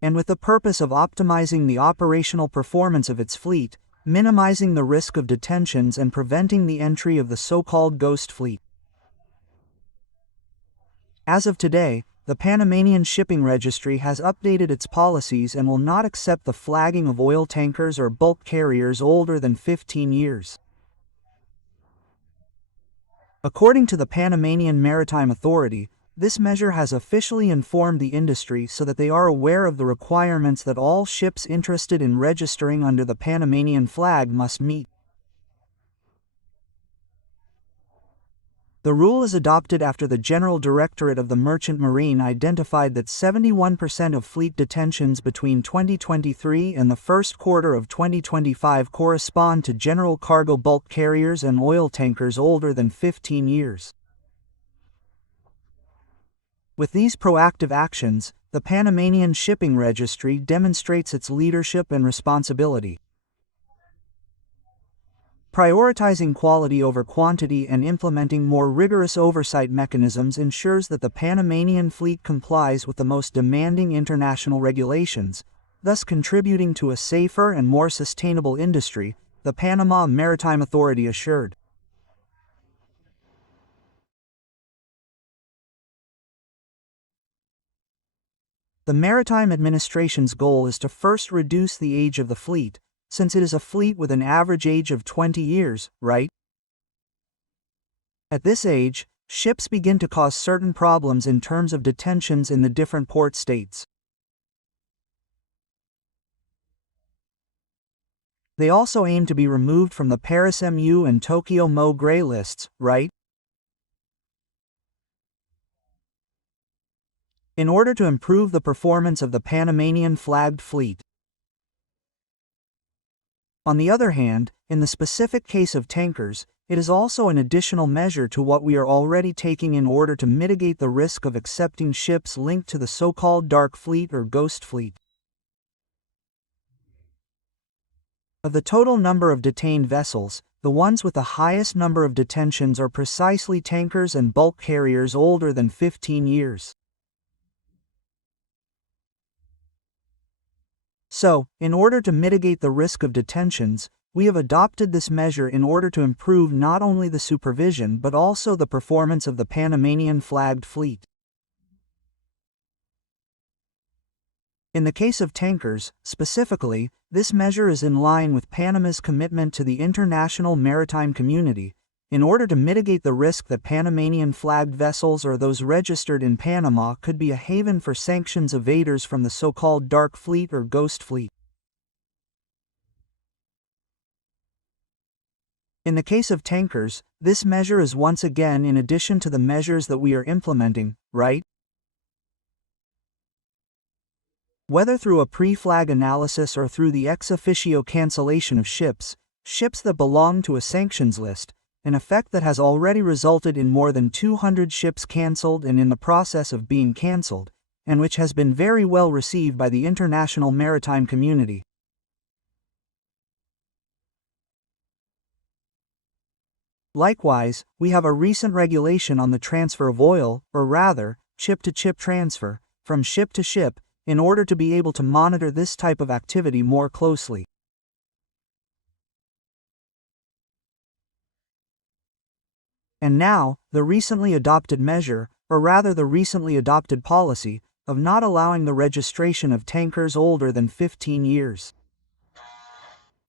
and with the purpose of optimizing the operational performance of its fleet, minimizing the risk of detentions and preventing the entry of the so-called ghost fleet. As of today, the Panamanian Shipping Registry has updated its policies and will not accept the flagging of oil tankers or bulk carriers older than 15 years. According to the Panamanian Maritime Authority, this measure has officially informed the industry so that they are aware of the requirements that all ships interested in registering under the Panamanian flag must meet. The rule is adopted after the General Directorate of the Merchant Marine identified that 71% of fleet detentions between 2023 and the first quarter of 2025 correspond to general cargo bulk carriers and oil tankers older than 15 years. With these proactive actions, the Panamanian Shipping Registry demonstrates its leadership and responsibility. Prioritizing quality over quantity and implementing more rigorous oversight mechanisms ensures that the Panamanian fleet complies with the most demanding international regulations, thus contributing to a safer and more sustainable industry, the Panama Maritime Authority assured. The Maritime Administration's goal is to first reduce the age of the fleet, since it is a fleet with an average age of 20 years, right? At this age, ships begin to cause certain problems in terms of detentions in the different port states. They also aim to be removed from the Paris MU and Tokyo MO gray lists, right? In order to improve the performance of the Panamanian flagged fleet. On the other hand, in the specific case of tankers, it is also an additional measure to what we are already taking in order to mitigate the risk of accepting ships linked to the so-called dark fleet or ghost fleet. Of the total number of detained vessels, the ones with the highest number of detentions are precisely tankers and bulk carriers older than 15 years. So, in order to mitigate the risk of detentions, we have adopted this measure in order to improve not only the supervision but also the performance of the Panamanian flagged fleet. In the case of tankers, specifically, this measure is in line with Panama's commitment to the international maritime community, in order to mitigate the risk that Panamanian flagged vessels or those registered in Panama could be a haven for sanctions evaders from the so-called dark fleet or ghost fleet. In the case of tankers, this measure is once again in addition to the measures that we are implementing, right? Whether through a pre-flag analysis or through the ex officio cancellation of ships that belong to a sanctions list, an effect that has already resulted in more than 200 ships cancelled and in the process of being cancelled, and which has been very well received by the international maritime community. Likewise, we have a recent regulation on the transfer of oil, or rather, ship-to-ship transfer, from ship to ship, in order to be able to monitor this type of activity more closely. And now, the recently adopted measure, or rather the recently adopted policy, of not allowing the registration of tankers older than 15 years.